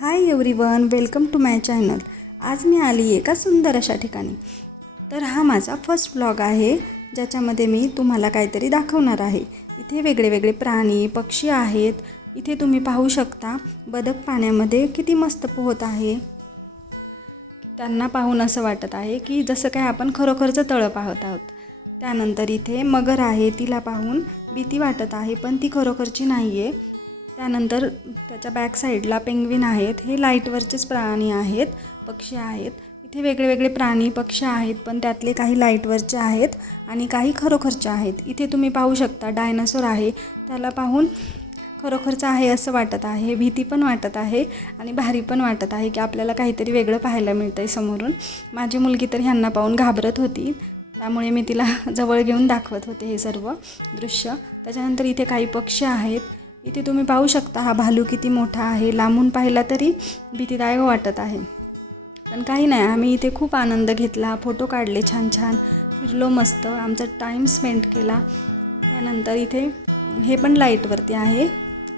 High everyone, welcome to my channel. आज मी आली एका सुंदर अशा ठिकाणी. तर हा माझा फर्स्ट व्लॉग आहे ज्याच्यामध्ये मी तुम्हाला काहीतरी दाखवणार आहे. इथे वेगळे वेगळे प्राणी पक्षी आहेत. इथे तुम्ही पाहू शकता बदक पाण्यामध्ये किती मस्त पोहत आहे. त्यांना पाहून असं वाटत आहे की जसं काय आपण खरोखरचं तळं पाहत आहोत. त्यानंतर इथे मगर आहे, तिला पाहून भीती वाटत आहे पण ती खरोखरची नाही आहे. त्यानंतर त्याच्या बॅक साईडला पेंग्विन आहेत. हे लाईटवरचेच प्राणी आहेत, पक्षी आहेत. इथे वेगळे वेगळे प्राणी पक्षी आहेत पण त्यातले काही लाईटवरचे आहेत आणि काही खरोखरचे आहेत. इथे तुम्ही पाहू शकता डायनासोर आहे. त्याला पाहून खरोखरचं आहे असं वाटत आहे. भीती पण वाटत आहे आणि भारी पण वाटत आहे की आपल्याला काहीतरी वेगळं पाहायला मिळतं आहे समोरून. माझी मुलगी तर ह्यांना पाहून घाबरत होती, त्यामुळे मी तिला जवळ घेऊन दाखवत होते हे सर्व दृश्य. त्याच्यानंतर इथे काही पक्षी आहेत. इथे तुम्ही पाहू शकता हा भालू किती मोठा आहे. लांबून पाहिला तरी भीतीदायक वाटत आहे, पण काही नाही, आम्ही इथे खूप आनंद घेतला, फोटो काढले, छान छान फिरलो, मस्त आमचा टाईम स्पेंड केला. त्यानंतर इथे हे पण लाईटवरती आहे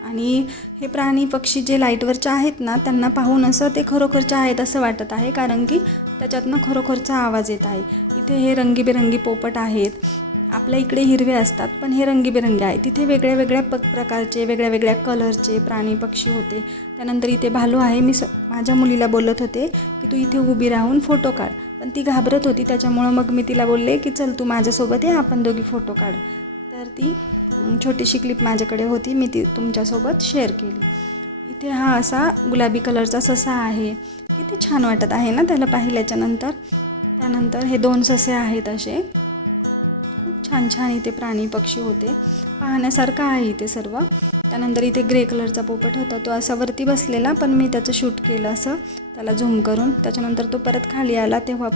आणि हे प्राणी पक्षी जे लाईटवरचे आहेत ना, त्यांना पाहून असं ते खरोखरचे आहेत असं वाटत आहे, कारण की त्याच्यातनं खरोखरचा आवाज येत आहे. इथे हे रंगीबेरंगी पोपट आहेत. आपल्या इकडे हिरवे असतात पण हे रंगीबेरंगी आहेत. तिथे वेगळ्या वेगळ्या प्रकारचे वेगळ्या वेगळ्या कलरचे प्राणी पक्षी होते. त्यानंतर इथे भालू आहे. मी माझ्या मुलीला बोलत होते की तू इथे उभी राहून फोटो काढ, पण ती घाबरत होती. त्याच्यामुळं मग मी तिला बोलले की चल तू माझ्यासोबत ये, आपण दोघी फोटो काढ. तर ती छोटीशी क्लिप माझ्याकडे होती, मी ती तुमच्यासोबत शेअर केली. इथे हा असा गुलाबी कलरचा ससा आहे. किती छान वाटत आहे ना त्याला पाहिल्याच्यानंतर. त्यानंतर हे 2 ससे आहेत असे. खूप छान छान इथे प्राणी पक्षी होते, पाहण्यासारखं आहे इथे सर्व. त्यानंतर इथे ग्रे कलरचा पोपट होता, तो असा वरती बसलेला, पण मी त्याचं शूट केलं असं त्याला झूम करून. त्याच्यानंतर तो परत खाली आला तेव्हा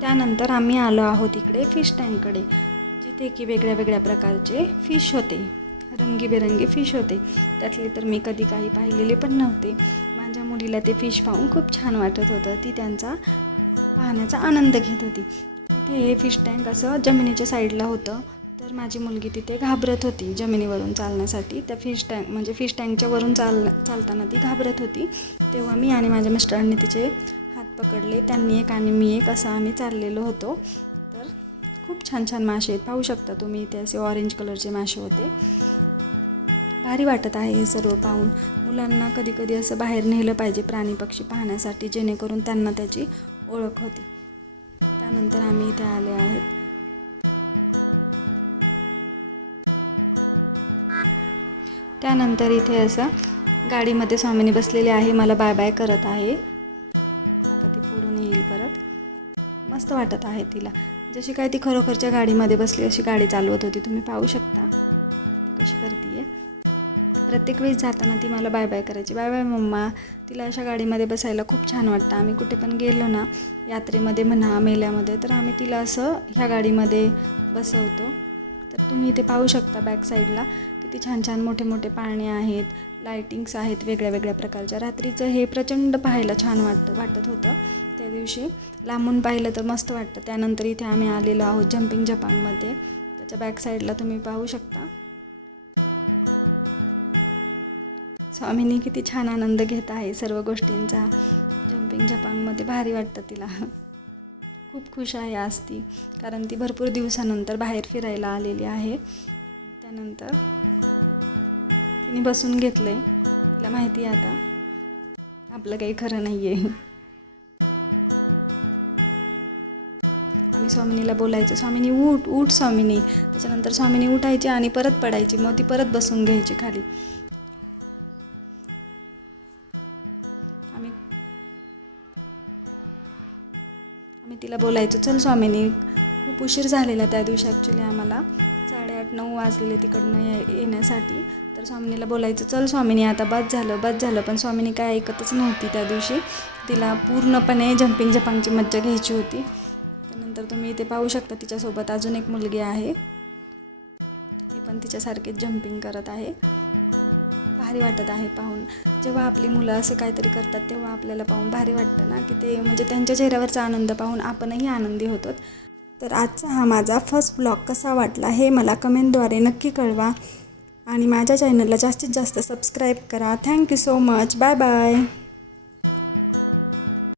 त्यानंतर आम्ही आलो आहोत इकडे फिश टँककडे, जिथे की वेगळ्या वेगळ्या प्रकारचे फिश होते, रंगीबेरंगी फिश होते. त्यातले तर मी कधी काही पाहिलेले पण नव्हते. माझ्या मुलीला ते फिश पाहून खूप छान वाटत होतं, ती त्यांचा पाहण्याचा आनंद घेत होती. इथे हे फिश टँक असं जमिनीच्या साईडला होतं, तर माझी मुलगी तिथे घाबरत होती जमिनीवरून चालण्यासाठी. त्या फिश टँकच्या वरून चालताना ती घाबरत होती. तेव्हा मी आणि माझ्या मिस्टरांनी तिचे हात पकडले, त्यांनी एक आणि मी एक, असं आम्ही चाललेलो होतो. तर खूप छान छान मासे आहेत, पाहू शकता तुम्ही. इथे असे ऑरेंज कलरचे मासे होते. भारी वाटत आहे हे सर्व पाहून. मुलांना कधी कधी असं बाहेर नेलं पाहिजे प्राणी पक्षी पाहण्यासाठी, जेणेकरून त्यांना त्याची ओळख होते. त्यानंतर आम्ही इथे आले आहेत. त्यानंतर इथे असं गाडीमध्ये स्वामिनी बसलेली आहे, मला बाय बाय करत आहे. आता ती पुढून येईल परत. मस्त वाटत आहे तिला, जशी काय ती खरोखरच्या गाडीमध्ये बसली अशी गाडी चालवत होती. तुम्ही पाहू शकता कशी करते आहे. प्रत्येक वेळेस जाताना ती मला बाय बाय करायची, बाय बाय मम्मा. तिला अशा गाडीमध्ये बसायला खूप छान वाटतं. आम्ही कुठे पण गेलो ना, यात्रेमध्ये म्हणा, मेल्यामध्ये, तर आम्ही तिला असं ह्या गाडीमध्ये बसवतो. तर तुम्ही इथे पाहू शकता बॅक साईडला किती छान छान मोठे मोठे पाळणे आहेत, लाईटिंग्स आहेत वेगळ्या वेगळ्या प्रकारच्या. रात्रीचं हे प्रचंड पाहायला छान वाटत होतं त्या दिवशी. लांबून पाहिलं तर मस्त वाटतं. त्यानंतर इथे आम्ही आलेलो आहोत जम्पिंग जपांगमध्ये. त्याच्या बॅक साईडला तुम्ही पाहू शकता स्वामिनी किती छान आनंद घेत आहे सर्व गोष्टींचा. जम्पिंग जपांगमध्ये भारी वाटतं तिला. खूप खुश आहे आज ती, कारण ती भरपूर दिवसानंतर बाहेर फिरायला आलेली आहे. त्यानंतर तिने बसून घेतलं आहे. तिला माहिती आहे आता आपलं काही खरं नाही आहे. आम्ही स्वामिनीला बोलायचं, स्वामिनी उठ उठ स्वामिनी. त्याच्यानंतर स्वामिनी उठायची आणि परत पडायची, मग ती परत बसून घ्यायची खाली. आम्ही तिला बोलायचो चल स्वामिनी. खूप उशीर झालेला त्या दिवशी, ॲक्च्युली आम्हाला 8:30-9 वाजलेले तिकडनं येण्यासाठी. तर स्वामिनीला बोलायचं चल स्वामिनी आता बस झालं, पण स्वामिनी काय ऐकतच नव्हती त्या दिवशी. तिला पूर्णपणे जम्पिंग जपांगची मज्जा घ्यायची होती. त्यानंतर तुम्ही इथे पाहू शकता तिच्यासोबत अजून एक मुलगी आहे, ती पण तिच्यासारखीच जम्पिंग करत आहे. भारी वाटत आहे पाहून. जेव्हा आपली मुलं असं काहीतरी करतात तेव्हा आपल्याला पाहून भारी वाटतं ना, की ते म्हणजे त्यांच्या चेहऱ्यावरचा आनंद पाहून आपणही आनंदी होतो. तर आजचा हा माझा फर्स्ट ब्लॉग कसा वाटला हे मला कमेंटद्वारे नक्की कळवा आणि माझ्या चॅनलला जास्तीत जास्त सबस्क्राईब करा. Thank you so much. Bye bye.